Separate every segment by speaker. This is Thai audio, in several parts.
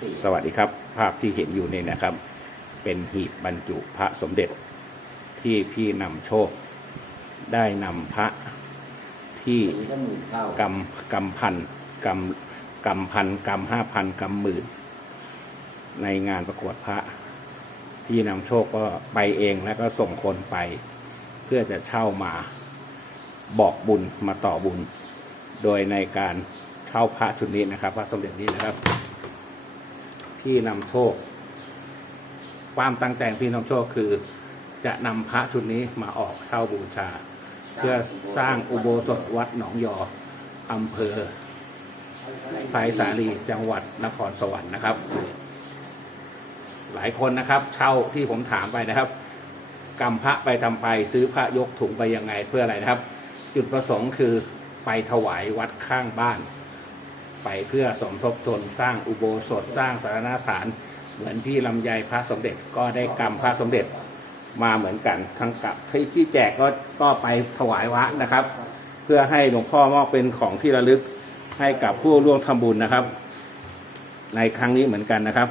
Speaker 1: สี่
Speaker 2: สวัสดีครับ ภาพที่เห็นอยู่นี่นะครับ เป็นหีบบรรจุพระสมเด็จที่พี่นำโชค ได้นำพระที่
Speaker 1: สีก็หมื่นเท่ากำ
Speaker 2: กำพันกำกำพันกำห้าพันกำหมื่น ในงานประกวดพระ พี่นำโชคก็ไปเองแล้วก็ส่งคนไป เพื่อจะเช่ามาบอกบุญมาต่อบุญ โดยในการเช่าพระชุดนี้นะครับ พระสมเด็จนี้นะครับ พี่นำโชค ความตั้งใจของพี่นำโชคคือ จะนำพระชุดนี้มาออกเช่าบูชา เพื่อสร้างอุโบสถวัดหนองยออำเภอไผ่สาลีจังหวัดนครสวรรค์นะครับ หลายคนนะครับ เช่าที่ผมถามไปนะครับกำพระไปทำไปซื้อพระยกถุงไปยังไงเพื่ออะไรนะครับ จุดประสงค์คือไปถวายวัดข้างบ้าน ไปเพื่อสมทบทุนสร้างอุโบสถสร้างสารนสถาน เหมือนพี่ลำไยพระสมเด็จก็ได้กำพระสมเด็จมาเหมือนกันทั้งกับที่ที่แจกก็ก็ไปถวายวัดนะครับ เพื่อให้หลวงพ่อมอบเป็นของที่ระลึกให้กับผู้ร่วมทำบุญนะครับ ในครั้งนี้เหมือนกันนะครับ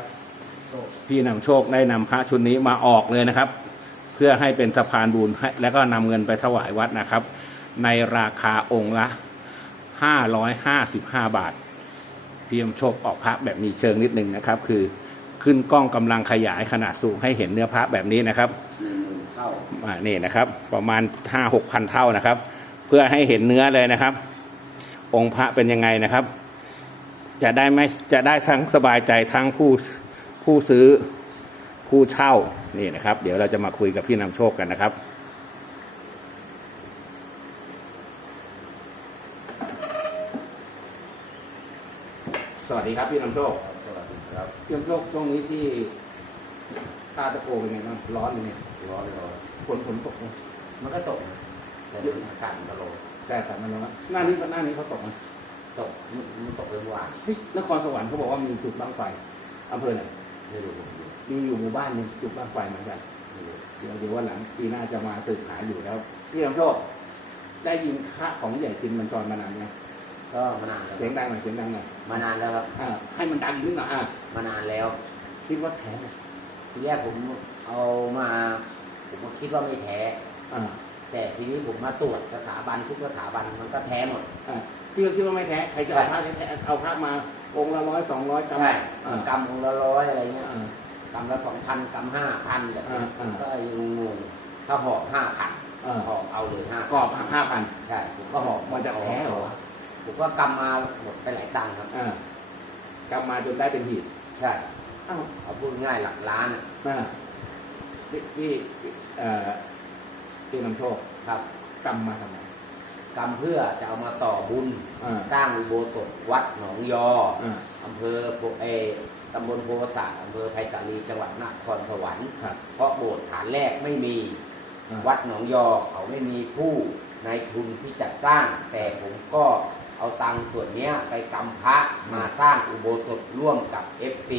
Speaker 2: พี่นำโชคได้นำพระชุดนี้มาออกเลยนะครับ เพื่อให้เป็นสะพานบุญแล้วก็นำเงินไปถวายวัดนะครับ ในราคาองค์ละ 555 บาท พี่นำโชคออกพระแบบมีเชิงนิดนึงนะครับ คือขึ้นกล้องกำลังขยายขนาดสูงให้เห็นเนื้อพระแบบนี้นะครับ
Speaker 1: หนึ่งหมื่นเท่า
Speaker 2: อ่านี่นะครับ ประมาณห้าหกพันเท่านะครับ เพื่อให้เห็นเนื้อเลยนะครับ องค์พระเป็นยังไงนะครับ จะได้ไม่จะได้ทั้งสบายใจทั้งผู้ผู้ซื้อผู้เช่านี่นะครับ เดี๋ยวเราจะมาคุยกับพี่นำโชคกันนะครับ สวัสดีครับพี่นำโชค
Speaker 1: สวัสดีครับ
Speaker 2: พี่นำโชคช่วงนี้ที่ท่าตะโกเป็นไงบ้างร้อนอยู่เนี่ย
Speaker 1: ร้อนร้อน
Speaker 2: ฝนฝนตกไหม
Speaker 1: มันก็ตกนะแต่มันอากาศมันก็ร้อน
Speaker 2: แต่แต่มันร้อนหน้านี้หน้านี้เขาตกไหม
Speaker 1: ตกมันมันตกเป็นหวาน
Speaker 2: เฮ้ยนครสวรรค์เขาบอกว่ามีจุดบั้งไฟอำเภอไหน
Speaker 1: ไม่รู้ผมดู
Speaker 2: มีอยู่หมู่บ้านหนึงจุดบั้งไฟเหมือนกัน
Speaker 1: ไม่รู้
Speaker 2: เดี๋ยวเดี๋ยววันหลังปีหน้าจะมาสืบหาอยู่แล้วพี่ลำโชคได้ยินค่าของใหญ่จินมันซอนมานานไหม
Speaker 1: ก็มานานแล้ว
Speaker 2: เสียงดังหน่อยเสียงดังหน่อย
Speaker 1: มานานแล้วครับ
Speaker 2: อ่าให้มันดังอีกนิดหน่อยอ่ามา
Speaker 1: นานแล้ว
Speaker 2: คิดว่าแท้ไหม
Speaker 1: ทีแรกผมเอามา ผมก็คิดว่าไม่แท้
Speaker 2: อ่า
Speaker 1: แต่ทีนี้ผมมาตรวจสถาบันทุกสถาบันมันก็แท้หมด
Speaker 2: อ่าพี่ก็คิดว่าไม่แท้ใครจะเอาผ้าแท้ๆเอาผ้ามาองค์ละร้อยสองร้อยกรัม
Speaker 1: ใช่
Speaker 2: อ่ากำ
Speaker 1: องละร้อยอะไรเงี้ย
Speaker 2: อ่ากำ
Speaker 1: ละสองพันกำห้าพันแบบนี้
Speaker 2: อ่าอ่า
Speaker 1: ก็ยังงงถ้าหอบห้าพัน
Speaker 2: อ่า
Speaker 1: หอบเอาเลยห้า
Speaker 2: กรอบห้าพัน
Speaker 1: ใช่ผมก็หอบ
Speaker 2: มันจะแท้เหรอ วะ
Speaker 1: ผมก็กำมาหมดไปหลายตังค์ครับ
Speaker 2: อ่ากลับมาจนได้เป็นหีบ
Speaker 1: ใช่
Speaker 2: อ้าว
Speaker 1: เอาพูดง่ายหลักล้านอะ
Speaker 2: อ่าที่ที่เอ่อที่นำโชค
Speaker 1: ครับ
Speaker 2: กำมาทำไม
Speaker 1: กำเพื่อจะเอามาต่อบุญ
Speaker 2: อ่า
Speaker 1: สร้างอุโบสถวัดหนองยอ
Speaker 2: อ่า
Speaker 1: อำเภอโพเออตำบลโพธิ์ศาสตร์อำเภอไผ่สาลีจังหวัดนครสวรรค์
Speaker 2: ครับ
Speaker 1: เพราะโบสถ์ฐานแรกไม่มี
Speaker 2: อ่า
Speaker 1: วัดหนองยอเขาไม่มีผู้ในายทุนที่จัดสร้าง แต่ผมก็ เอาตังค์ส่วนเนี้ยไปกำพระมาสร้างอุโบสถร่วมกับ FC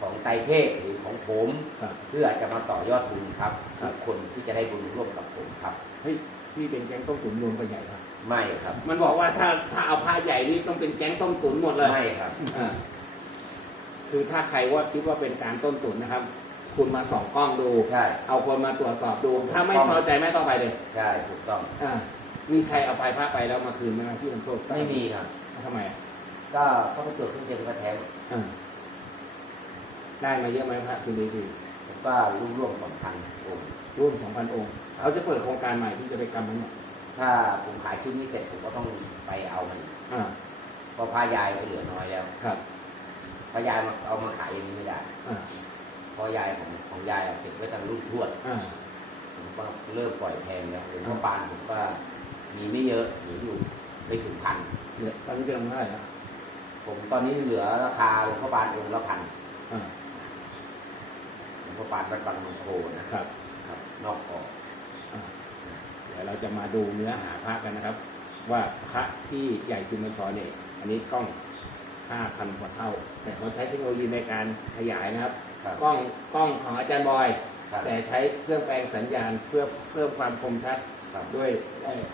Speaker 1: ของไตรเทพหรือของผม
Speaker 2: ครับ
Speaker 1: เพื่อจะมาต่อยอดบุญครับ
Speaker 2: ครับ
Speaker 1: ทุกคนที่จะได้บุญร่วมกับผมครับ
Speaker 2: เฮ้ยพี่เป็นแก๊งต้มตุ๋นรวมกันใหญ่ครับ
Speaker 1: ไม่ครับ
Speaker 2: มันบอกว่าถ้าถ้าเอาผ้าใหญ่นี่ต้องเป็นแก๊งต้มตุ๋นหมดเลย
Speaker 1: ไม่ครับ
Speaker 2: อ่าคือถ้าใครว่าคิดว่าเป็นการต้มตุ๋นนะครับ คุณมาส่องกล้องดู
Speaker 1: ใช่
Speaker 2: เอาคนมาตรวจสอบดู ถ้าไม่พอใจไม่ต้องไปเลย
Speaker 1: ใช่ถูกต้อง
Speaker 2: อ่า มีใครเอาไปพระไปแล้วมาคืนไหมครับพี่ลำโชค
Speaker 1: ไม่มีครับ
Speaker 2: ทำไมอะ
Speaker 1: ก็เข้าไปตรวจเครื่องเจนก็แท้
Speaker 2: อ่าได้มาเยอะไหมพระคุณดีดี
Speaker 1: ผมก็ร่วมร่วมสองพันองค์
Speaker 2: ร่วมสองพันองค์เขาจะเปิดโครงการใหม่ที่จะไปกำมันหมด
Speaker 1: ถ้าผมขายชุดนี้เสร็จผมก็ต้องไปเอามันอีก
Speaker 2: อ่า
Speaker 1: เพราะผ้ายายก็เหลือน้อยแล้ว
Speaker 2: ครับ
Speaker 1: ผ้ายายมาเอามาขายอย่างนี้ไม่ได้
Speaker 2: อ่า
Speaker 1: เพราะยายของของยายอะเก็บไว้ตั้งรุ่นทวด
Speaker 2: อ่า
Speaker 1: ผมก็เริ่มปล่อยแพงแล้วหลวงพ่อปานผมก็ มีไม่เยอะเหลืออยู่ไม่ถึงพัน
Speaker 2: เหลือตอนนี้เป็นองค์เท่าไหร่แล้ว
Speaker 1: ผมตอนนี้เหลือราคาหลวงพ่อปานองค์ละพัน
Speaker 2: อ่า
Speaker 1: หลวงพ่อปานวัดบางมงโคนะครับครับ นอกออก
Speaker 2: เดี๋ยวเราจะมาดูเนื้อหาพระกันนะครับ ว่าพระที่ใหญ่ชินมัญชรเนี่ยอันนี้กล้อง 5,000 กว่าเท่า แต่เขาใช้เทคโนโลยีในการขยายนะครับ
Speaker 1: ครับ
Speaker 2: กล้องกล้องของอาจารย์บอย
Speaker 1: ครับ
Speaker 2: แต่ใช้เครื่องแปลงสัญญาณเพื่อเพิ่มความคมชัด
Speaker 1: ปรับ
Speaker 2: ด้วย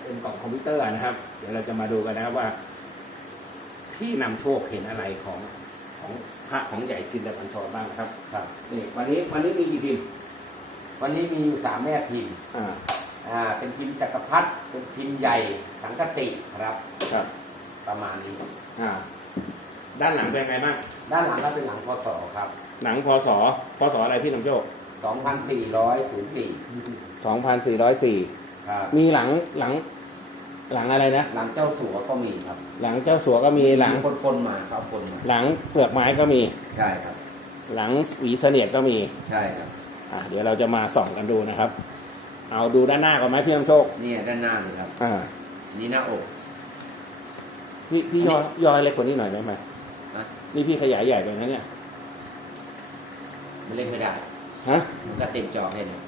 Speaker 2: เป็นกล่องคอมพิวเตอร์นะครับ เดี๋ยวเราจะมาดูกันนะว่า พี่นำโชคเห็นอะไรของของพระของใหญ่ชินและบัญชรบ้างนะครับ
Speaker 1: ครับ
Speaker 2: นี่วันนี้วันนี้มีกี่พิมพ์
Speaker 1: วันนี้มีอยู่สามแม่พิมพ์
Speaker 2: อ่า
Speaker 1: อ่า เป็นพิมพ์จักรพรรดิเป็นพิมพ์ใหญ่สังกติครับ
Speaker 2: ครับ
Speaker 1: ประมาณนี้
Speaker 2: อ่า ด้านหลังเป็นไงบ้าง
Speaker 1: ด้านหลังก็เป็นหลังพศครับ
Speaker 2: หนังพศพศอะไรพี่นำโชค
Speaker 1: 2404
Speaker 2: 2404
Speaker 1: ครับ
Speaker 2: มีหลังหลัง หลังอะไรนะ
Speaker 1: หลังเจ้าสัวก็มีครับ
Speaker 2: หลังเจ้าสัวก็มีหลัง
Speaker 1: ปนๆมาครับปนมา
Speaker 2: หลังเปลือกไม้ก็มี
Speaker 1: ใช่ครับ
Speaker 2: หลังหวีเสนียดก็มี
Speaker 1: ใช่ครับ
Speaker 2: อ่าเดี๋ยวเราจะมาส่องกันดูนะครับ เอาดูด้านหน้าก่อนไหมพี่นำโชค
Speaker 1: เนี่ยด้านหน้าเลยครับ
Speaker 2: อ่า
Speaker 1: อันนี่หน้าอก
Speaker 2: พี่พี่ย่อย่อให้เล็กกว่านี้หน่อยได้ไหม
Speaker 1: นะ
Speaker 2: นี่พี่ขยายใหญ่ไปนะเนี่ย
Speaker 1: มันเล่นไม่ได้
Speaker 2: ฮะ
Speaker 1: มันก็เต็มจอให้เลย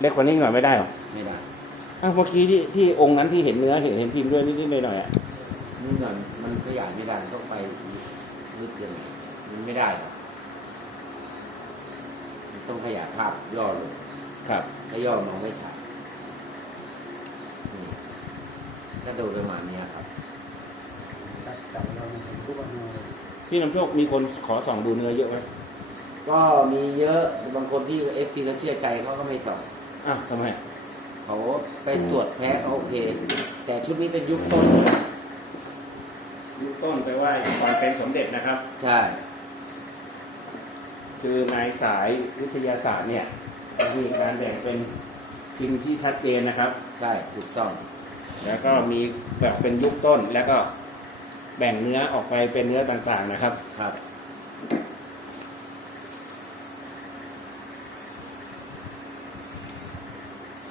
Speaker 2: เล็กกว่านี้หน่อยไม่ได้หรอ
Speaker 1: ไม่ได้
Speaker 2: อ้าวเมื่อกี้ที่ที่องค์นั้นที่เห็นเนื้อเห็นเห็นพิมพ์ด้วยนิดๆหน่อยๆอะ
Speaker 1: นี่หน่อยมันขยายไม่ได้มันต้องไปลึกเลยมันไม่ได้หรอกมันต้องขยายภาพย่อลง
Speaker 2: ครับ
Speaker 1: ถ้าย่อมองไม่ชัดนี่ก็ดูประมาณเนี้ยครับ
Speaker 3: จับเราเห็นทุกอนูเลย
Speaker 2: พี่นำโชคมีคนขอส่องดูเนื้อเยอะไหม
Speaker 1: ก็มีเยอะบางคนที่เอฟซีเขาเชื่อใจเขาก็ไม่สอน
Speaker 2: อ้าวทำไม
Speaker 1: เขาไปตรวจแท้ก็โอเค แต่ชุดนี้เป็นยุคต้น
Speaker 2: ยุคต้นไปว่าก่อนเป็นสมเด็จนะครับ
Speaker 1: ใช่
Speaker 2: คือในสายวิทยาศาสตร์เนี่ยมีการแบ่งเป็นพิมพ์ที่ชัดเจนนะครับ
Speaker 1: ใช่ถูกต้อง
Speaker 2: แล้วก็มีแบบเป็นยุคต้นแล้วก็แบ่งเนื้อออกไปเป็นเนื้อต่างๆนะครับ
Speaker 1: ครับ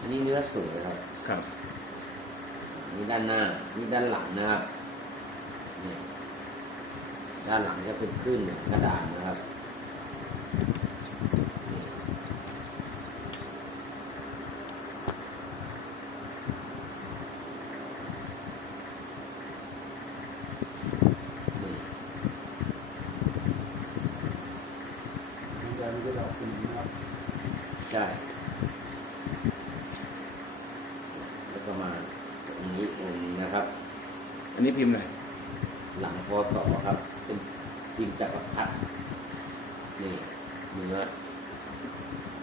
Speaker 1: นนี้เนื้อสวยครับ
Speaker 2: ครับ
Speaker 1: นี่ด้านหน้า นี่ด้านหลังนะครับนี่ด้านหลังจะเป็นขึ้นกระดานนะครับนี่นี่
Speaker 3: เดินไปดอกสีนะครับ
Speaker 1: ใช่ แล้วก็มาตรงนี้องค์นี้นะครับ
Speaker 2: อันนี้ พิมพ์อะไร
Speaker 1: หลังพศครับ เป็นพิมพ์จักรพรรดินี่เนื้อ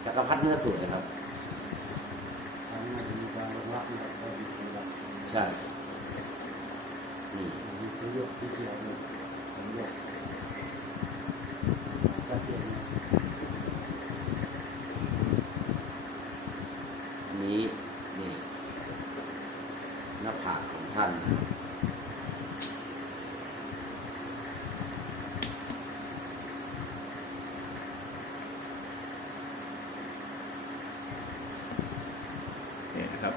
Speaker 1: จักรพรรดิเนื้อสวยครับ
Speaker 3: ทางนั้นมีการลงรักนะครับก็มีสีด
Speaker 1: ใช่ นี่ำ
Speaker 3: มีสีเหลืองสีเขียวเลยผมเลือกชัดเจนนะ
Speaker 1: อันนี้นี่หน้าผากของท่าน
Speaker 2: เนี่ยนะ ครับ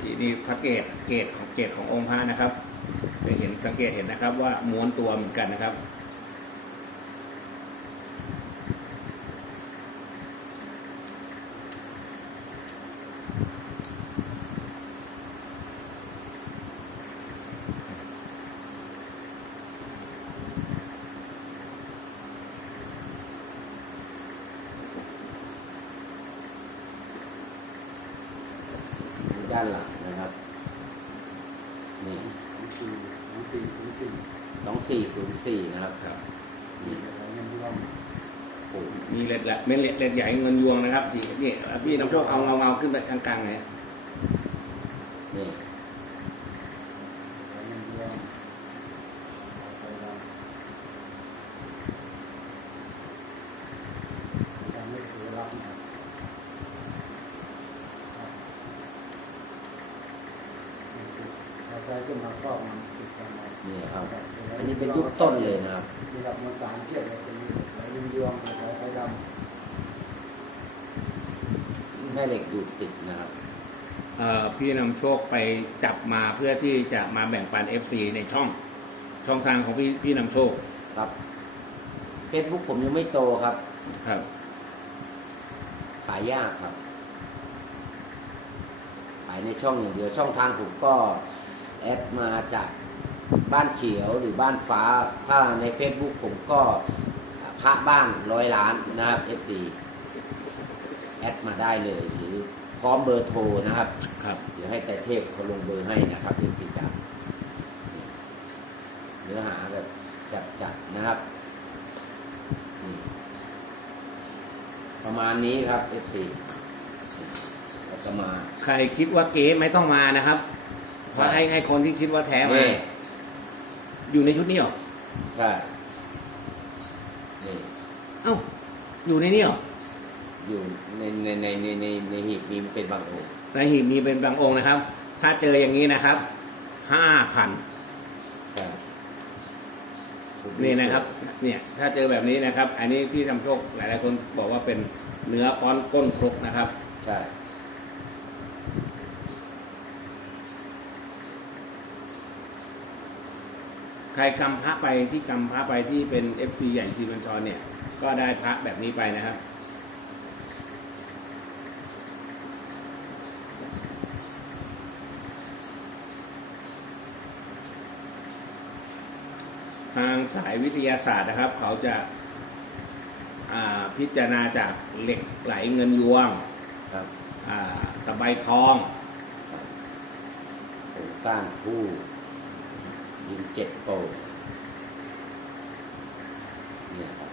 Speaker 2: ที่นี่พระเกศเกศของเกศขององค์พระนะครับจะเห็นสังเกตเห็นนะครับ ว่าม้วนตัวเหมือนกันนะครับ
Speaker 1: ด้านหลังนะครับ นี่
Speaker 3: สีน้องสีสีสี
Speaker 1: สองสี่ศูนย์สี่นะครับ
Speaker 2: ครับ
Speaker 1: นี่
Speaker 3: อะไรเงี้ยที่เรา
Speaker 1: โอ้โห
Speaker 2: มี เล็ดแหละเม็ดเล็ดเล็ดใหญ่เงินยวงนะครับที่นี่พี่น้ำโชคเอาเงาเงาขึ้นไปกลางๆไง
Speaker 1: นี่
Speaker 3: อะไรเงี้ยที่เราไปดำทำให้ถือรักนะครับเราใช้ขึ้นมาครอบมันติดกันมา
Speaker 1: นี่ครับ อันนี้เป็นยุคต้นเลยนะครับ
Speaker 3: มีแบบมวลสารเทียบเลยเป็นไหลยืนยวงไหลไฟด
Speaker 1: แม่เหล็กดูดติดนะครับ
Speaker 2: เอ่อ พี่นำโชคไปจับมาเพื่อที่จะมาแบ่งปัน FC ในช่อง ช่องทางของพี่พี่นำโชค
Speaker 1: ครับเฟซบุ๊กผมยังไม่โตครับ
Speaker 2: ครับ
Speaker 1: ขายยากครับ ขายในช่องอย่างเดียวช่องทางผมก็แอดมาจากบ้านเขียวหรือบ้านฟ้า ถ้าใน Facebook ผมก็พระบ้านร้อยล้านนะครับ FC แอดมาได้เลยหรือ พร้อมเบอร์โทรนะครับ
Speaker 2: ครับ
Speaker 1: เดี๋ยวให้แต่เทพเขาลงเบอร์ให้นะครับ FC จ๋าเนื้อหาแบบนะครับนี่ประมาณนี้ครับ F4 แล้วก็มา
Speaker 2: ใครคิดว่าเก๋ไม่ต้องมานะครับ
Speaker 1: ใช่
Speaker 2: ให้ให้คนที่คิดว่าแท้มา
Speaker 1: นี่
Speaker 2: อยู่ในชุดนี้เหรอ
Speaker 1: ใช่นี่
Speaker 2: เอ้าอยู่ในนี้เหรอ
Speaker 1: อยู่ในในในในในในหีบนี้เป็นบางองค์
Speaker 2: ในหีบมีเป็นบางองค์นะครับ ถ้าเจออย่างนี้นะครับห้าพัน
Speaker 1: ใช่
Speaker 2: นี่นะครับ เนี่ยถ้าเจอแบบนี้นะครับ อันนี้พี่ทำโชคหลายๆคนบอกว่าเป็นเนื้อก้อนก้นครกนะครับ
Speaker 1: ใช่
Speaker 2: ใครกำพระไปที่กำพระไปที่เป็น FC ใหญ่ทีมันชรเนี่ย ก็ได้พระแบบนี้ไปนะครับ ทางสายวิทยาศาสตร์นะครับ เขาจะอ่าพิจารณาจากเหล็กไหลเงินยวง
Speaker 1: ครับ
Speaker 2: อ่าตะไบทอง
Speaker 1: ผงก้านทู่ยิงเจ็ดโปงเนี่ยครับ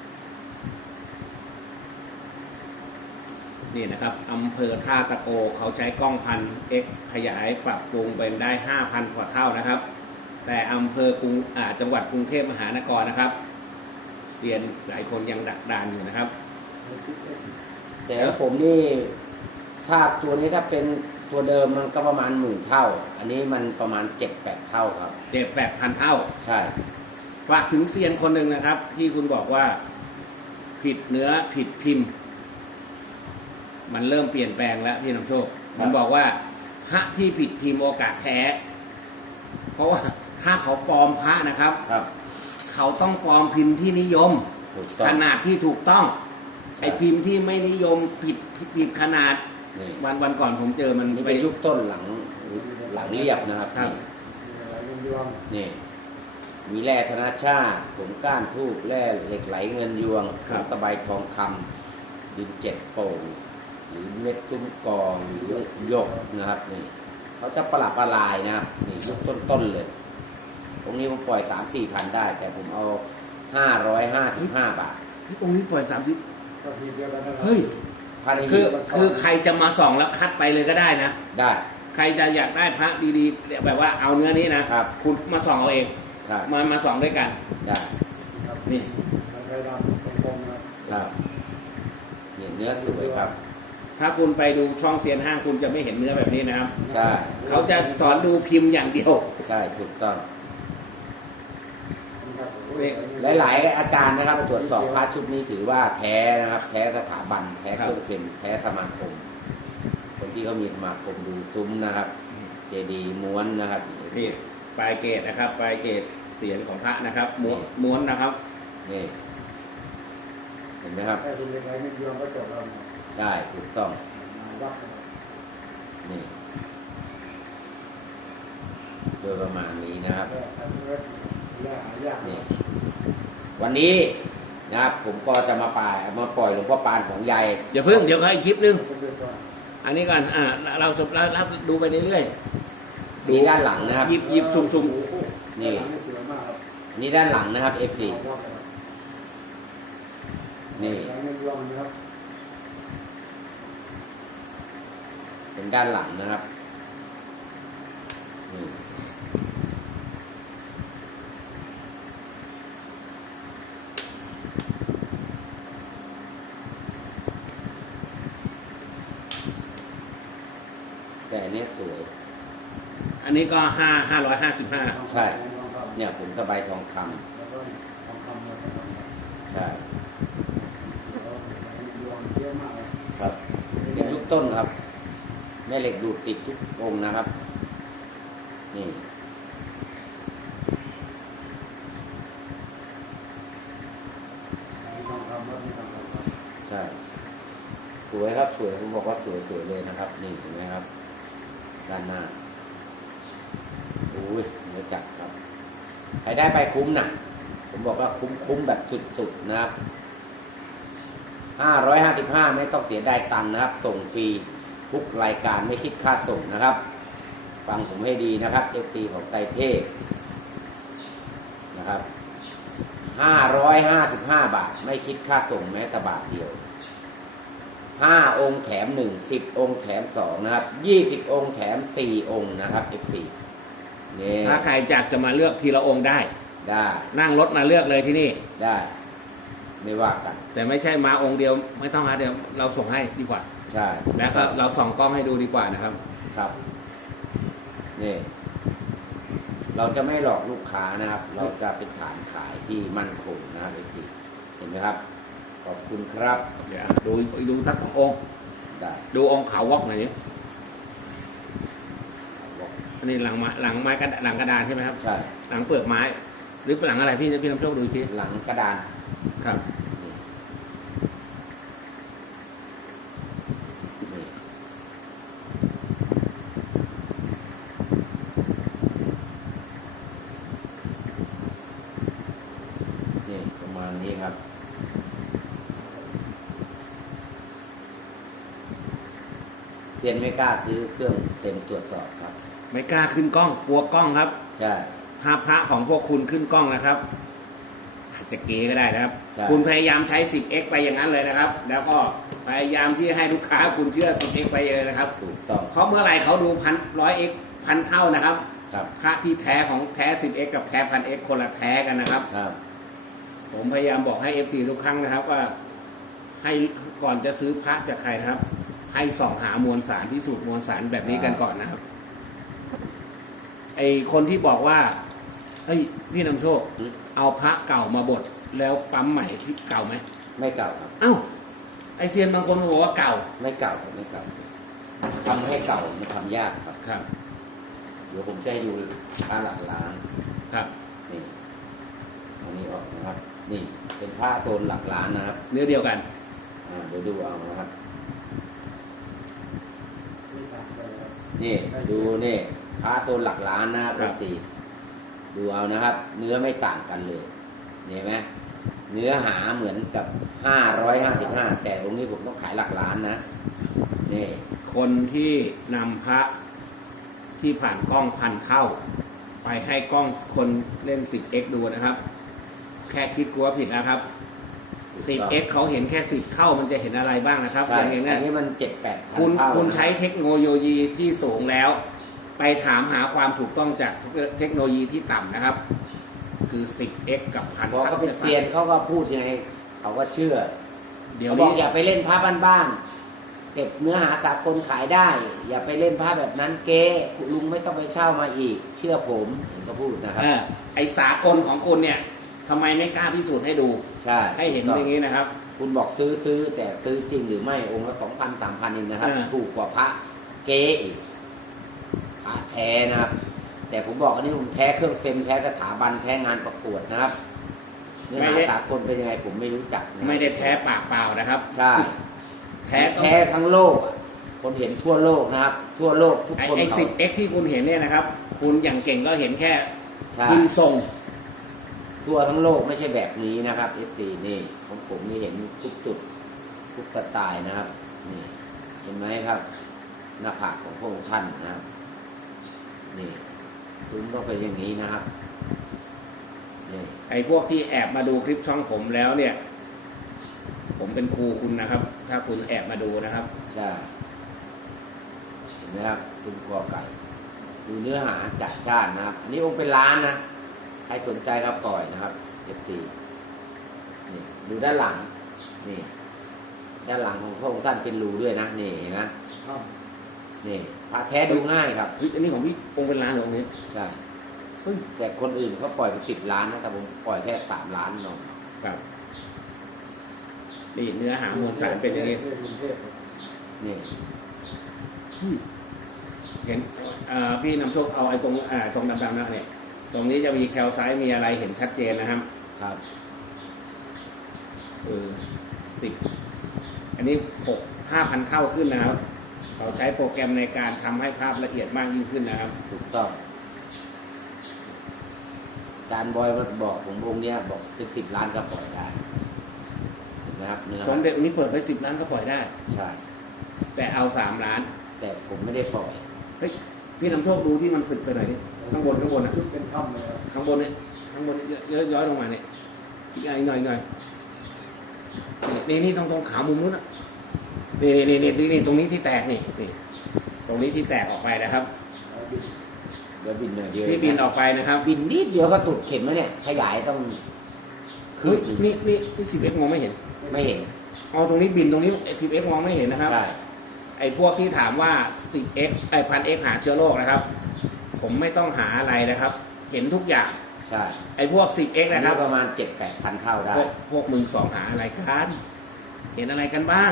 Speaker 2: นี่นะครับอำเภอท่าตะโกเขาใช้กล้องพันเอ็กขยายปรับปรุงเป็นได้ 5,000 กว่าเท่านะครับ แต่อำเภอกรุงอ่าจังหวัดกรุงเทพมหานครนะครับเซียนหลายคนยังดักดานอยู่นะครับ
Speaker 1: แต่ของผมนี่ถ้าตัวนี้ถ้าเป็นตัวเดิมมันก็ประมาณหมื่นเท่า อันนี้มันประมาณเจ็ดแปดเท่าครับ
Speaker 2: เจ็ดแปดพันเท่า
Speaker 1: ใช่
Speaker 2: ฝากถึงเซียนคนหนึ่งนะครับ ที่คุณบอกว่าผิดเนื้อผิดพิมพ์ มันเริ่มเปลี่ยนแปลงแล้วพี่นำโชค มันบอกว่าพระที่ผิดพิมพ์โอกาสแท้ เพราะว่า ถ้าเขาปลอมพระนะครับ
Speaker 1: ครับ
Speaker 2: เขาต้องปลอมพิมพ์ที่นิยม
Speaker 1: ถูกต้อ
Speaker 2: ข
Speaker 1: ง
Speaker 2: นาดที่ถูกต้อง
Speaker 1: ใช่
Speaker 2: ไอพิมพ์ที่ไม่นิยมผิดผิดขนาด
Speaker 1: นี่
Speaker 2: วันวันก่อนผมเจอมัน
Speaker 1: นี่
Speaker 2: ไป
Speaker 1: เป็นยุคต้นหลังหลังเรียบนะครับ
Speaker 2: ครับ
Speaker 1: นี่นี่ มีแร่ธนาชาติผมก้านทูบแร่เหล็กไหลเงินยวงผมตะไบทองคำดินเจ็ดโป่งหรือเม็ดซุ้มกองหรือหยกนะครับ นี่เขาจะประหลับประลายนะครับ นี่ยุคต้นๆเลย ตรงนี้ผมปล่อยสามสี่พันได้ แต่ผมเอาห้าร้อยห้าสิบห้าบาท
Speaker 2: เฮ้ยองค์นี้ปล่อยสามสิบ
Speaker 3: ก็ทีเดียวกันนะครับ
Speaker 2: เฮ้ย
Speaker 1: ถ้าใน
Speaker 2: คือ
Speaker 1: หีบ
Speaker 2: คือใครจะมาส่องแล้วคัดไปเลยก็ได้นะ
Speaker 1: ได้
Speaker 2: ใครจะอยากได้พระดีๆ แบบว่าเอาเนื้อนี้นะ ครับคุณมาส่องเอาเอง
Speaker 1: ครับ
Speaker 2: มามาส่องด้วยกัน
Speaker 1: ได้
Speaker 3: ครับ
Speaker 2: นี่
Speaker 3: มันไฟดำตรงๆนะครับ
Speaker 1: เนี่ยเนื้อสวยครับ
Speaker 2: ถ้าคุณไปดูช่องเซียนห้างคุณจะไม่เห็นเนื้อแบบนี้นะครับ
Speaker 1: ใช่
Speaker 2: เขาจะสอนดูพิมพ์อย่างเดียว
Speaker 1: ใช่ถูกต้อง
Speaker 2: นี่
Speaker 1: หลาย ๆ อาจารย์นะครับตรวจสอบพระชุดนี้ถือว่าแท้นะครับ แท้สถาบัน แท้เครื่องเซ็นแท้สมาคม คนที่เขามีสมาคมดูซุ้มนะครับ เจดีย์ม้วนนะครับ
Speaker 2: นี่ปลายเกตนะครับ ปลายเกตเสียงของพระนะครับ ม้วนม้วนนะครับ
Speaker 1: นี่เห็นไหมครับ
Speaker 3: แค่คุณเป็นไรนิดเดียวก็จบแล้วนะ
Speaker 1: ใช่ถูกต้อง
Speaker 3: มาวัดกัน
Speaker 1: นี่โดยประมาณนี้นะครับ
Speaker 3: แต่อั นนี้ยากหายาก
Speaker 1: นี่วันนี้นะครับผมก็จะมาปล่อยมาปล่อยหลวงพ่อปานของยาย
Speaker 2: อย่าเพิ่งเดี๋ยวก็อีกคลิปนึง
Speaker 3: สมเด็จก่อน
Speaker 2: อันนี้ก่อนอ่าเราสเรารับดูไปเรื่อยๆ
Speaker 1: นี่ด้านหลังนะครับ
Speaker 2: หยิบหยิบซุ่มซุ่ม
Speaker 3: โอ้โห
Speaker 1: นี่
Speaker 3: หลังนี่สวยมากครับ
Speaker 1: อันนี้ด้านหลังนะครับ F4
Speaker 3: เอาวัดกัน
Speaker 1: นี่
Speaker 3: หลังนี่ยวงนะครับ
Speaker 1: เป็นด้านหลังนะครับนี่แต่อันเนี้ยสวย
Speaker 2: อั นี้ก็ห้าห้าร้อยห้าสิบห้า
Speaker 1: ใช่ เนี่ยผมตะไบทองคำ
Speaker 3: แล้วก็ทองคำ
Speaker 1: ใช่
Speaker 3: เยอะมากเลย
Speaker 1: ครับเป็นทุกต้นครับ แม่เหล็กดูดติดทุกองนะครับ นี่ใช่สวยครับสวยผมบอกว่าสวยสวยเลยนะครับ นี่เห็นไหมครับ ด้านหน้า จัดครับ ใครได้ไปคุ้มนะผมบอกว่าคุ้มคุ้มแบบสุดๆนะครับห้าร้อยห้าสิบห้าไม่ต้องเสียดายตังนะครับ ส่งฟรีทุกรายการไม่คิดค่าส่งนะครับ ฟังผมให้ดีนะครับเอฟซีของไตเทพนะครับห้าร้อยห้าสิบห้าบาท ไม่คิดค่าส่งแม้แต่บาทเดียวห้าองค์แถมหนึ่งสิบองค์แถมสองนะครับยี่สิบองค์แถมสี่องค์นะครับ F4 นี่
Speaker 2: ถ้าใครอยากจะมาเลือกทีละองค์ได้
Speaker 1: ได้
Speaker 2: นั่งรถมาเลือกเลยที่นี่
Speaker 1: ได้ ไม่ว่ากัน
Speaker 2: แต่ไม่ใช่มาองค์เดียว ไม่ต้องนะเดี๋ยวเราส่งให้ดีกว่า
Speaker 1: ใช่
Speaker 2: แล้วก็เราส่องกล้องให้ดูดีกว่านะครับ
Speaker 1: ครับ นี่ เราจะไม่หลอกลูกค้านะครับ เราจะเป็นฐานขายที่มั่นคงนะครับเอซีเห็นไหมครับ ขอบคุณครับ
Speaker 2: เดี๋ยวดูดูทั้งสององค์
Speaker 1: ได้
Speaker 2: ดูองค์เขาวอกหน่อยนี้
Speaker 1: บอก
Speaker 2: อั นนี้หลังไม้หลังไม้กระดาษหลังกระดานใช่ไหมครับ
Speaker 1: ใช่
Speaker 2: หลังเปลือกไม้ หรือหลังอะไรพี่พี่น้ำโชคดูที
Speaker 1: หลังกระดาน
Speaker 2: ครับ
Speaker 1: นี่นี่นี่ประมาณนี้ครับ เซียนไม่กล้าซื้อเครื่องเต็มตรวจสอบครับ
Speaker 2: ไม่กล้าขึ้นกล้องกลัวกล้องครับ
Speaker 1: ใช่
Speaker 2: ถ้าพระของพวกคุณขึ้นกล้องนะครับอาจจะเก๋ก็ได้นะครับ
Speaker 1: ใช่
Speaker 2: คุณพยายามใช้ 10x ไปอย่างนั้นเลยนะครับ แล้วก็พยายามที่ให้ลูกค้าคุณเชื่อ 10x ไปเลยนะครับ
Speaker 1: ถูกต้อง
Speaker 2: เพราะเมื่อไหร่เขาดูพันร้อย x พันเท่านะครับ
Speaker 1: ครับ
Speaker 2: พระที่แท้ของแท้ 10x กับแท้พัน x คนละแท้กันนะครับ
Speaker 1: ครับ
Speaker 2: ผมพยายามบอกให้ FC ทุกครั้งนะครับว่า ให้ก่อนจะซื้อพระจากใครนะครับ ให้ส่องหามวลสารพิสูจน์มวลสารแบบนี้กันก่อนนะครับ ไอคนที่บอกว่าเฮ้ยพี่นำโชค เอาพระเก่ามาบดแล้วปั๊มใหม่ที่เก่าไหม
Speaker 1: ไม่เก่าครับ
Speaker 2: เอ้าไอเซียนบางคนก็บอกว่าเก่า
Speaker 1: ไม่เก่าครับไม่เก่าทำให้เก่ามันทำยากครับ
Speaker 2: ครับ
Speaker 1: เดี๋ยวผมจะให้ดูผ้าหลักล้าน
Speaker 2: ครับ
Speaker 1: นี่เอานี้ออกนะครับ นี่เป็นผ้าโซนหลักล้านนะครับ
Speaker 2: เนื้อเดียวกัน
Speaker 1: อ่าเดี๋ยวดูเอานะครับ
Speaker 3: ที่ทำไปแล้ว
Speaker 1: นี่ดูนี่ ผ้าโซนหลักล้านนะครับ
Speaker 2: ครับ
Speaker 1: สี่ดูเอานะครับ เนื้อไม่ต่างกันเลยเห็นไหมเนื้อหาเหมือนกับห้าร้อยห้าสิบห้าแต่ตรงนี้ผมต้องขายหลักล้านนะนี่
Speaker 2: คนที่นำพระที่ผ่านกล้องพันเข้า ไปให้กล้องคนเล่น 10x ดูนะครับ แค่คิดกลัวผิดนะครับ 10x เขาเห็นแค่ 10 เข้ามันจะเห็นอะไรบ้างนะครับ
Speaker 1: ใช่
Speaker 2: อย่างอย่าง
Speaker 1: อั
Speaker 2: นี้
Speaker 1: นนี้มันเจ็ดแปดพัน
Speaker 2: คุณ
Speaker 1: เท่า
Speaker 2: คุณ
Speaker 1: นะ
Speaker 2: ใช้เทคโนโลยีที่สูงแล้ว ไปถามหาความถูกต้องจากเทคโนโลยีที่ต่ำนะครับ คือ 10x กับพัน
Speaker 1: พอเขาเป็นเซียนเขาก็พูดยังไงเขาก็เชื่อ
Speaker 2: เดี๋ยว
Speaker 1: เขาบอก
Speaker 2: นี้
Speaker 1: อย่าไปเล่นผ้าบ้านๆเก็บเนื้อหาสากลขายได้ อย่าไปเล่นผ้าแบบนั้นเก๊ลุงไม่ต้องไปเช่ามาอีก เชื่อผมเห็นก็พูดนะครับ
Speaker 2: เออไอสากลของคุณเนี่ยทำไมไม่กล้าพิสูจน์ให้ดู
Speaker 1: ใช่
Speaker 2: ให้เห็น
Speaker 1: ถูก
Speaker 2: อ
Speaker 1: ต้
Speaker 2: ย่างนี้นะครับ
Speaker 1: คุณบอกซื้อซื้อแต่ซื้อจริงหรือไม่องค์ละสองพันสามพันเองนะครับ
Speaker 2: อ่า
Speaker 1: ถูกกว่าพระเก๊อีกพระ แท้นะครับ แต่ผมบอกอันนี้ผมแท้เครื่องเซมแท้สถาบันแท้งานประกวดนะครับเนื้อหาสากลเป็นยังไงผมไม่รู้จักนะครับ
Speaker 2: ไม่ได้แท้ปากเปล่านะครับ
Speaker 1: ใช่
Speaker 2: แท้ต้อง
Speaker 1: แท้ทั้งโลกอะคนเห็นทั่วโลกนะครับ ทั่วโลกทุก
Speaker 2: ไอ
Speaker 1: คน
Speaker 2: ไอ
Speaker 1: เขา
Speaker 2: สิบเอ็กที่คุณเห็นเนี่ยนะครับ คุณอย่างเก่งก็เห็นแค่
Speaker 1: ใช่
Speaker 2: คุณทรง
Speaker 1: ทั่วทั้งโลกไม่ใช่แบบนี้นะครับ F4 นี่ของผมนี่เห็นทุกจุดทุกสไตล์นะครับนี่เห็นไหมครับ หน้าผากของพระองค์ท่านนะครับ นี่คุณต้องเป็นอย่างนี้นะครับนี่
Speaker 2: ไอพวกที่แอบมาดูคลิปช่องผมแล้วเนี่ย ผมเป็นครูคุณนะครับ ถ้าคุณแอบมาดูนะครับ
Speaker 1: ใช่เห็นไหมครับคุณกอไก่ดูเนื้อหาจัดจ้านนะครับ อันนี้องค์เป็นล้านนะใครสนใจก็ปล่อยนะครับ F4 นี่ดูด้านหลัง นี่ ด้านหลังของพระองค์ท่านเป็นรูด้วยนะนี่เห็นไหม
Speaker 3: ท
Speaker 1: นี่ พระแท้ดูง่ายครับ
Speaker 2: เฮ้ยอันนี้ของพี่องค์เป็นล้านหรือองค์นี้
Speaker 1: ใช่เฮ้ยแต่คนอื่นเขาปล่อยไปสิบล้านนะแต่ผมปล่อยแค่สามล้านนอง
Speaker 2: ครับนี่เนื้อหาำมวลสารเป็นอย่างนี้
Speaker 3: กรุงเทพ
Speaker 1: นี่
Speaker 2: เห็นอ่าพี่นำโชคเอาไอ้ตรงอ่าตรงดำๆนะเนี่ย ตรงนี้จะมีแคลไซต์มีอะไรเห็นชัดเจนนะครับ
Speaker 1: ครับ
Speaker 2: เออสิบอันนี้หกห้าพันเท่าขึ้นนะครับ เขาใช้โปรแกรมในการทำให้ภาพละเอียดมากยิ่งขึ้นนะครับ
Speaker 1: ถูกต้อง การบอยมาบอกผมองค์เนี้ยบอกเป็นสิบล้านก็ปล่อยได้เห็นไหมครับเนื้อ
Speaker 2: สมเด็จนี้เปิดไปสิบล้านก็ปล่อยได้
Speaker 1: ใช่
Speaker 2: แต่เอาสามล้าน
Speaker 1: แต่ผมไม่ได้ปล่อย
Speaker 2: เฮ้ยพี่นำโชคดูที่มันสึกไปหน่อยนี่ข้างบนข้างบนนะ
Speaker 3: ชุดเป็นถ้ำเลยครับ
Speaker 2: ข้างบนนี่ข้างบนนี่เยอะย้อยลงมาเนี่ยอีกหน่อยอีกหน่อยอีกหน่อยนี่นี่ตรงตรงขามุมนู้นนะ นี่นี่นี่นี่นี่ตรงนี้ที่แตกนี่นี่ ตรงนี้ที่แตกออกไปนะครับ
Speaker 1: เดี๋ยวบินหน่อยเดียว
Speaker 2: ที่บินออกไปนะครับ
Speaker 1: บินนิดเดียวก็ตุดเข็มแล้วเนี่ย ขยายต้อง
Speaker 2: เฮ้ยนี่นี่นี่สิบเอ็กมองไม่เห็น
Speaker 1: ไม่เห็น
Speaker 2: เอาตรงนี้บินตรงนี้สิบเอ็กมองไม่เห็นนะครับ
Speaker 1: ใช่
Speaker 2: ไอ้พวกที่ถามว่า 10x ไอ้พัน x หาเชื้อโรคนะครับ ผมไม่ต้องหาอะไรนะครับ เห็นทุกอย่าง
Speaker 1: ใช่
Speaker 2: ไอ้พวก 10x
Speaker 1: อัน
Speaker 2: นะค
Speaker 1: นี้
Speaker 2: รับ
Speaker 1: ประมาณเจ็ดแปดพันเข้าได้
Speaker 2: พวกพวกมึงสองหาอะไรกัน เห็นอะไรกันบ้าง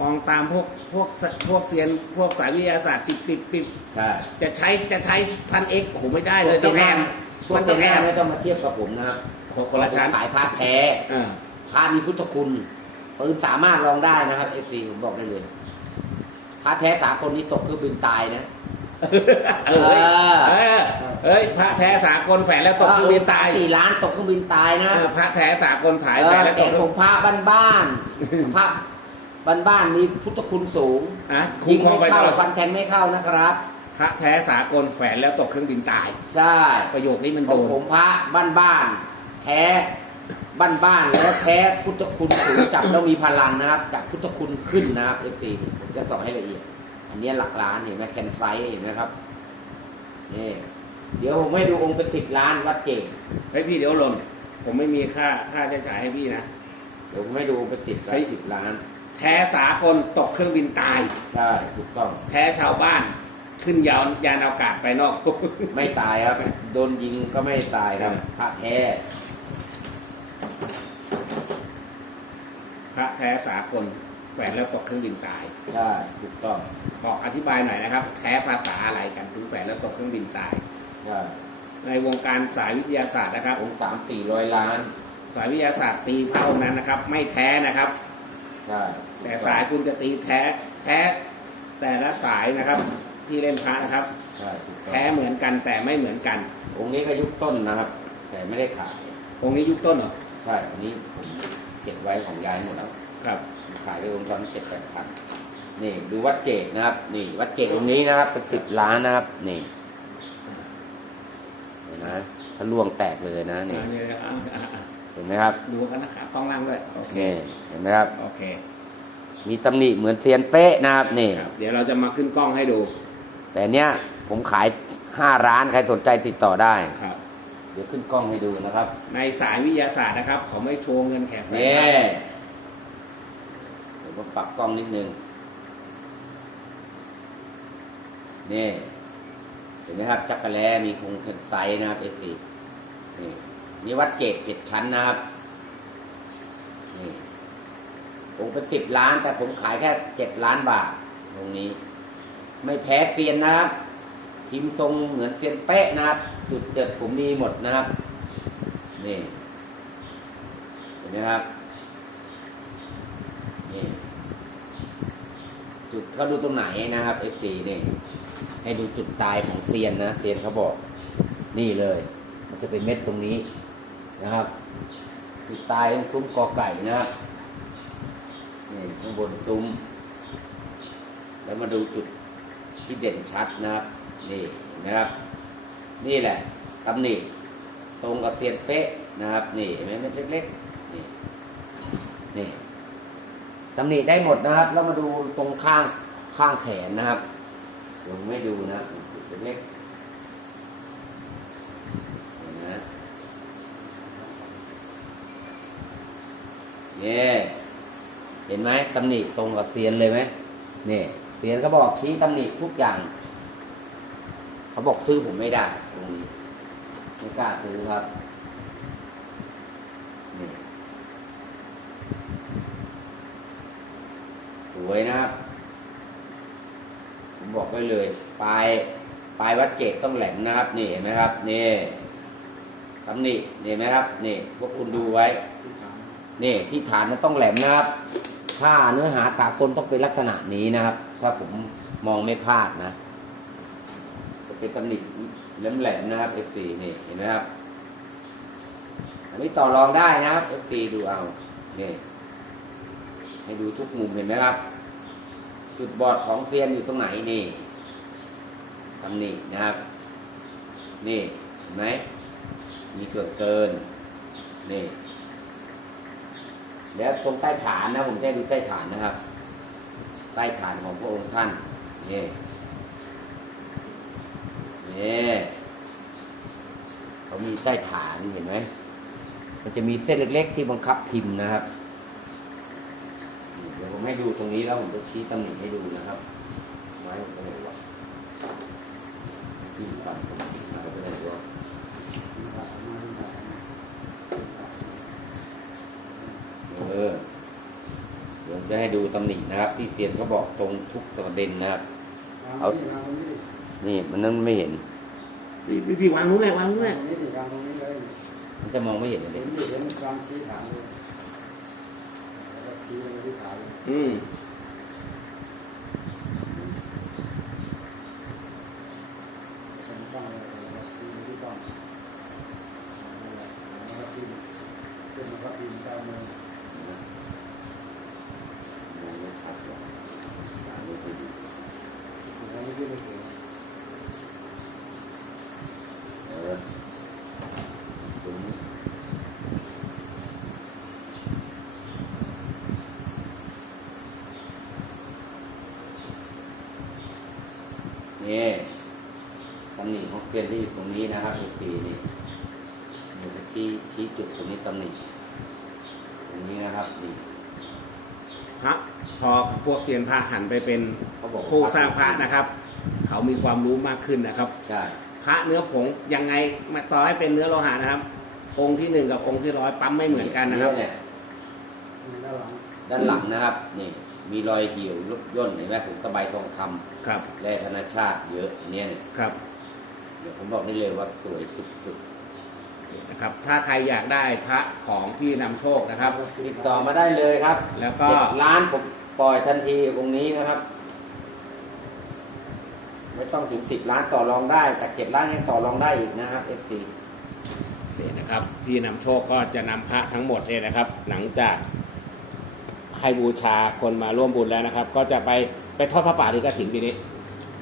Speaker 2: มองตามพวกพวกพวกเซียนพวกสายวิทยาศาสตร์ปิดปิดปิด
Speaker 1: ใช่
Speaker 2: จะใช้จะใช้พัน x โอ้โหไม่ได้เลย
Speaker 1: พว
Speaker 2: ต้
Speaker 1: ก
Speaker 2: อง
Speaker 1: แอ
Speaker 2: แอ
Speaker 1: ม
Speaker 2: ม
Speaker 1: พวก
Speaker 2: มัน
Speaker 1: เซ
Speaker 2: ต้อง
Speaker 1: แอ
Speaker 2: แอ
Speaker 1: ม
Speaker 2: ม
Speaker 1: ไม่ต้องมาเทียบกับผมนะครับ
Speaker 2: คนละชั้น
Speaker 1: ขายพระแท้
Speaker 2: เออ
Speaker 1: พระมีพุทธคุณปืนสามารถลองได้นะครับเอฟซีผมบอกได้เลยพระแท้สากลนี้ตกเครื่องบินตายนะ
Speaker 2: เออเออเอ้ยพระแท้สากลแฝงแล้วตกเครื่องบินตาย
Speaker 1: สี่ล้านตกเครื่องบินตายนะ
Speaker 2: เออพระแท้สากลสาย
Speaker 1: เอ
Speaker 2: แฝ
Speaker 1: อง
Speaker 2: แล้วต
Speaker 1: แต่
Speaker 2: กเครื่
Speaker 1: ข
Speaker 2: อ
Speaker 1: องงพระบ้านๆพระ บ้านๆมีพุทธคุณสูง
Speaker 2: อะคุ้
Speaker 1: ยิ
Speaker 2: ม
Speaker 1: ง
Speaker 2: ครอง
Speaker 1: ไม่
Speaker 2: ไปต
Speaker 1: เข้า
Speaker 2: ลอด
Speaker 1: ฟันแทงไม่เข้านะครับ
Speaker 2: พระแท้สากลแฝงแล้วตกเครื่องบินตาย
Speaker 1: ใช่
Speaker 2: ประโยคนี้มัน
Speaker 1: ข
Speaker 2: โด
Speaker 1: อง
Speaker 2: น
Speaker 1: ผมพระบ้านๆแท้บ้านๆแล้วแท้พุทธคุณสูงจับแล้วมีพลังนะครับจับพุทธคุณขึ้นนะครับเอฟซีผมจะสอนให้ละเอียด อันนี้หลักล้านเห็นไหมแคนไฟเห็นไหมครับนี่เดี๋ยวผมให้ดูองค์เป็นสิบล้านวัดเก่ง
Speaker 2: เฮ้ยพี่เดี๋ยวหล่นผมไม่มีค่าค่าใช้จ่ายให้พี่นะ
Speaker 1: เดี๋ยวผมให้ดูองค์เป็นสิบล้า
Speaker 2: เฮ้
Speaker 1: น
Speaker 2: ย
Speaker 1: สิบล้าน
Speaker 2: แท้สากลตกเครื่องบินตาย
Speaker 1: ใช่ถูกต้อง
Speaker 2: แท้ชาวบ้านขึ้นยานยานอากาศไปนอก
Speaker 1: ไม่ตายครับ โดนยิงก็ไม่ตายครับ
Speaker 2: เออ
Speaker 1: พระแท้
Speaker 2: พระแท้สากลแฝงแล้วตกเครื่องบินตาย
Speaker 1: ใช่ถูกต้อง
Speaker 2: บอกอธิบายหน่อยนะครับ แท้ภาษาอะไรกันถึงแฝงแล้วตกเครื่องบินตาย
Speaker 1: ใช่
Speaker 2: ในวงการสายวิทยาศาสตร์นะครับ
Speaker 1: องค์สามสี่ร้อยล้าน
Speaker 2: สายวิทยาศาสตร์ตีพระองค์นั้นนะครับ ไม่แท้นะครับ
Speaker 1: ใช่
Speaker 2: แต่สายคุณจะตีแท้แท้แต่ละสายนะครับ ที่เล่นพระนะครับ
Speaker 1: ใช่ถูกต้อง
Speaker 2: แท้เหมือนกันแต่ไม่เหมือนกัน
Speaker 1: องค์นี้ก็ยุคต้นนะครับ แต่ไม่ได้ขาย
Speaker 2: องค์นี้ยุคต้นเหรอ
Speaker 1: ใช่อันนี้ผมเก็บไว้ของยายหมดแล้ว
Speaker 2: ครับ
Speaker 1: ขายไปองค์ตอนเจ็ดแปดพันนี่ดูวัดเจดนะครับ นี่วัดเจดองค์นี้นะครับเป็นสิบล้านนะครับ นี่เห็นนะถ้าล่วงแตกเลยนะนี่
Speaker 2: อ่าเนี่ยอ่าอ่าอ่า
Speaker 1: เห็ นไหมครับ
Speaker 2: ดูกันนะครับกล้องล่างด้วย โอเค
Speaker 1: นี่เห็นไหมครับ
Speaker 2: โอเค
Speaker 1: มีตำหนิเหมือนเซียนเป๊ะนะครับนี่
Speaker 2: ครับเดี๋ยวเราจะมาขึ้นกล้องให้ดู
Speaker 1: แต่เนี้ยผมขายห้าร้านใครสนใจติดต่อได้
Speaker 2: ครับ
Speaker 1: เดี๋ยวขึ้นกล้องให้ดูนะครับ
Speaker 2: ในสายวิทยาศาสตร์นะครับเขาไม่โชว์เงินแขกแฟน
Speaker 1: นี่
Speaker 2: ครับ
Speaker 1: เดี๋ยวผมปรับกล้องนิดนึงนี่เห็นไหมครับจักรแลมีคงเข็นไซส์นะครับเอฟซีนี่ นี่วัดเกตเจ็ดชั้นนะครับนี่ผมเป็นสิบล้าน แต่ผมขายแค่เจ็ดล้านบาท ตรงนี้ ไม่แพ้เซียนนะครับพิมพ์ทรงเหมือนเซียนเป๊ะนะครับ จุดเจิดผมมีหมดนะครับ นี่ เห็นไหมครับ นี่ จุดเขาดูตรงไหนนะครับ F4 นี่ ให้ดูจุดตายของเซียนนะ เซียนเขาบอก นี่เลย มันจะเป็นเม็ดตรงนี้ นะครับจุดตายซุ้มกอไก่นะนี่ข้างบนซุ้ม แล้วมาดูจุดที่เด่นชัดนะครับ นี่นไหมครับ นี่แหละตำหนิตรงกับเซียนเป๊ะนะครับ นี่เห็นไหมเม็ดเล็กๆนี่นี่ตำหนิได้หมดนะครับ แล้วมาดูตรงข้างข้างแขนนะครับผมไม่ดูนะจุดเล็กๆนี่นะ นี่เห็นไหมตำหนิตรงกับเซียนเลยไหมนี่เซียนเขาบอกชี้ตำหนิทุกอย่าง เขาบอกซื้อผมไม่ได้ตรงนี้ไม่กล้าซื้อครับนี่สวยนะครับ ผมบอกไว้เลยปลายปลายวัดเจดต้องแหลมนะครับ นี่เห็นไหมครับ นี่ตำหนินี่เห็นไหมครับ นี่พวกคุณดูไว้ นี่ที่ฐานมันต้องแหลมนะครับ ถ้าเนื้อหาสากลต้องเป็นลักษณะนี้นะครับ ถ้าผมมองไม่พลาดนะ จะเป็นตำหนิแหลมๆนะครับ F4 นี่เห็นไหมครับ อันนี้ต่อรองได้นะครับ F4 ดูเอานี่ให้ดูทุกมุมเห็นไหมครับ จุดบอดของเซียนอยู่ตรงไหนนี่ตำหนินะครับ นี่เห็นไหมมีส่วนเกินนี่ แล้วตรงใต้ฐานนะ ผมจะดูใต้ฐานนะครับ ใต้ฐานของพระองค์ท่านนี่นี่เขามีใต้ฐานเห็นไหมมันจะมีเส้นเล็ก ๆ ที่บังคับพิมพ์นะครับ เดี๋ยวผมให้ดูตรงนี้แล้วผมจะชี้ตำแหนิให้ดูนะครับไม้ผมก็เลยวะที่ฝันผมมาก็เลยวะเออ เดี๋ยวผม จะให้ดูตำหนินะครับ ที่เซียนเขาบอกตรงทุกประเด็นนะครับ
Speaker 3: เอาที่วางตรงนี้ดิ
Speaker 1: นี่มันนั้นไม่เห็น
Speaker 2: พี่พี่พี่วางนู้นเลยวางนู้นเล
Speaker 3: วายงตรงนี้ดิวางตรงนี้เลย
Speaker 1: มันจะมองไม่เห็นเลย
Speaker 3: เห็นดิเห็นวางชี้ฐานเลยแล้วก็ชี้ลงที่ฐานเลย
Speaker 2: อืม
Speaker 3: เป็นต้องเลยแล้วก็ชี้ลงที่ต้องแล้วก็พิมพ์ขึ้นแล้วก็พิมพ์ตามมือ
Speaker 1: มองไม่ชัดหรอกอ่านไม่ค่อยดี
Speaker 3: ถึงนั้นไม่ขึ้นไม่ถึง
Speaker 1: เออถึงนี่ตำหนิของเซียนที่อยู่ตรง นี้นะครับอีกทีนี่เดี๋ยวจะชี้ชี้จุดตรงนี้ตำหนิตรงนี้นะครับนี่
Speaker 2: พระพอพวกเซียนพระหันไปเป็น
Speaker 1: เขาบอก
Speaker 2: ผู้สร้างพระนะครับ เขามีความรู้มากขึ้นนะครับ
Speaker 1: ใช่
Speaker 2: พระเนื้อผงยังไงมาต่อให้เป็นเนื้อโลหะนะครับ องค์ที่หนึ่งกับองค์ที่ร้อยปั๊มไม่เหมือนกันนะครับ
Speaker 1: เนี่ย
Speaker 3: นี่ด้านหลัง
Speaker 1: ด้านหลังนะครับ นี่ มีรอยเหี่ยวยุบย่นเห็นไหมผมตะไบทองคำ
Speaker 2: ครับ
Speaker 1: แร่ธนชาติเยอะอันเนี่ยเนี่ย
Speaker 2: ครับ
Speaker 1: เดี๋ยว ผมบอกได้เลยว่าสวยสุด
Speaker 2: นะครับ ถ้าใครอยากได้พระของพี่นำโชคนะครับ
Speaker 1: ๆติดต่อมาได้เลยครับ
Speaker 2: แล้วก็
Speaker 1: เจ็ดล้านผมปล่อยทันทีองค์นี้นะครับ ไม่ต้องถึงสิบล้านต่อรองได้แต่เจ็ดล้านยังต่อรองได้อีกนะครับ FC
Speaker 2: นี่นะครับ พี่นำโชคก็จะนำพระทั้งหมดเนี่ยนะครับ หลังจากให้บูชาคนมาร่วมบุญแล้วนะครับ ก็จะไปไปทอดพระป่าหรือกระถิ่นปีนี้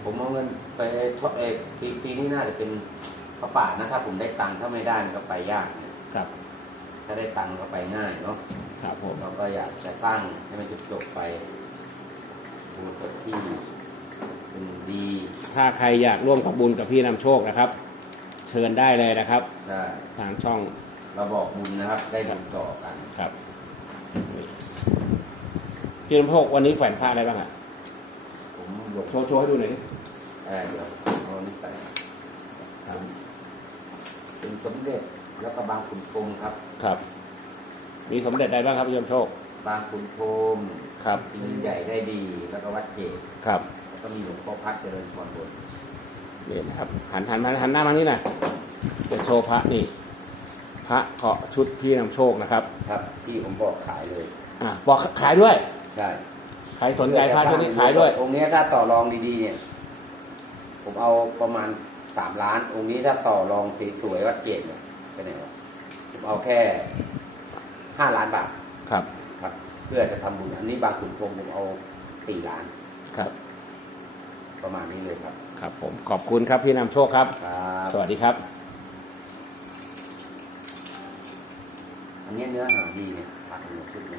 Speaker 1: ผมเอาเงินไปทดเอกปีปีนี้น่าจะเป็นพระป่านะถ้าผมได้ตังค์ถ้าไม่ได้มันก็ไปยากนะครับ ถ้าได้ตังค์ก็ไปง่ายเนาะ
Speaker 2: ครับผม
Speaker 1: เราก็อยากจะสร้างให้มันจบๆไปดูเกิดที่เป็นดี
Speaker 2: ถ้าใครอยากร่วมกับบุญกับพี่นำโชคนะครับ เชิญได้เลยนะครับ
Speaker 1: ได้
Speaker 2: ทางช่อง
Speaker 1: เราบอกบุญนะครับ ได้บุญต่อกัน
Speaker 2: ครับนี่พี่นำโชควันนี้แฝนพระอะไรบ้างอะ
Speaker 1: ผมหลบ
Speaker 2: โชว์โชว์ให้ดูหน่อย ดิ
Speaker 1: เอ่อเดี๋ยวเอานี่ไป
Speaker 2: ครับ
Speaker 1: เป็นสมเด็จแล้วก็บางขุนพรหมครับ
Speaker 2: ครับ มีสมเด็จใดบ้างครับพี่นำโชค
Speaker 1: บางขุนพรหม
Speaker 2: ครับ
Speaker 1: ปีนใหญ่ได้ดี แล้วก็วัดเกศ
Speaker 2: ครับ
Speaker 1: แล้วก็มีหลวงพ่อพัดเจริญพรบน
Speaker 2: นี่นะครับ หันหันหันหันหน้ามานี่นะจะโชว์พระนี่ พระเกาะชุดพี่นำโชคนะครับ
Speaker 1: ครับ ที่ผมบอกขายเลย
Speaker 2: อะบอกขายด้วย
Speaker 1: ใช่
Speaker 2: ใครสนใจพระชุดนี้ขายด้วย
Speaker 1: องค์นี้ถ้าต่อรองดีๆเนี่ย ผมเอาประมาณสามล้าน องค์นี้ถ้าต่อรองสีสวยๆวัดเกศเนี่ยเป็นไงวะผมเอาแค่ห้าล้านบาท
Speaker 2: ครับ
Speaker 1: ครับ เพื่อจะทำบุญอันนี้บางขุนพรหมผมเอาสี่ล้าน
Speaker 2: ครับ
Speaker 1: ประมาณนี้เลยครับ
Speaker 2: ครับ ผมขอบคุณครับพี่นำโชคครับ
Speaker 1: ครับ
Speaker 2: สวัสดีครับ
Speaker 1: อันนี้เนื้อหาดีเนี่ยผักหนึ่งชุดหนึ่ง